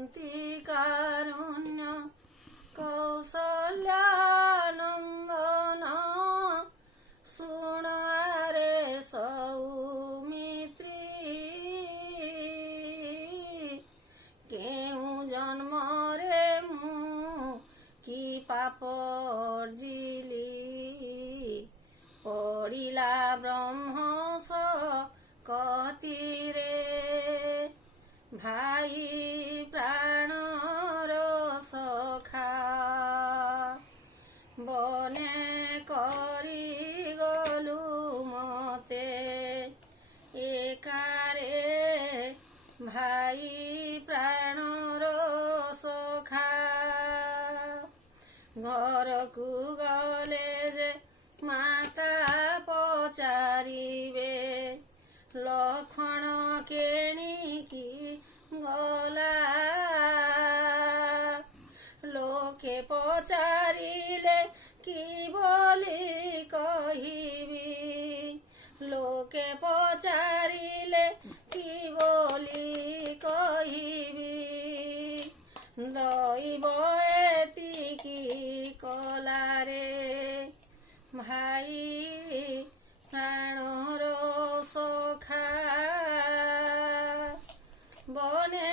କରନ୍ତି କାରୁଣ୍ୟ କୌଶଲ୍ୟାନନ୍ଦନ ଶୁଣରେ ସୌମିତ୍ରୀ କେଉଁ ଜନ୍ମରେ ମୁଁ କି ପାପ ଅର୍ଜିଲି ପଡ଼ିଲା ବ୍ରହ୍ମ କତିରେ ଭାଇ ପ୍ରାଣର ସଖା ବନେ କରି ଗଲୁ ମତେ ଏକାରେ ଭାଇ ପ୍ରାଣର ସଖା ଘରକୁ ଗଲେ ଯେ ମାତା ପଚାରିବେ ଲକ୍ଷ୍ମଣ କେଣିକି ଗଲା ଲୋକେ ପଚାରିଲେ କି ବୋଲି କହିବି ଲୋକେ ପଚାରିଲେ କି ବୋଲି କହିବି ଦଇବ ଏତିକି କଲାରେ ଭାଇ ପ୍ରାଣର ସଖା ବନେ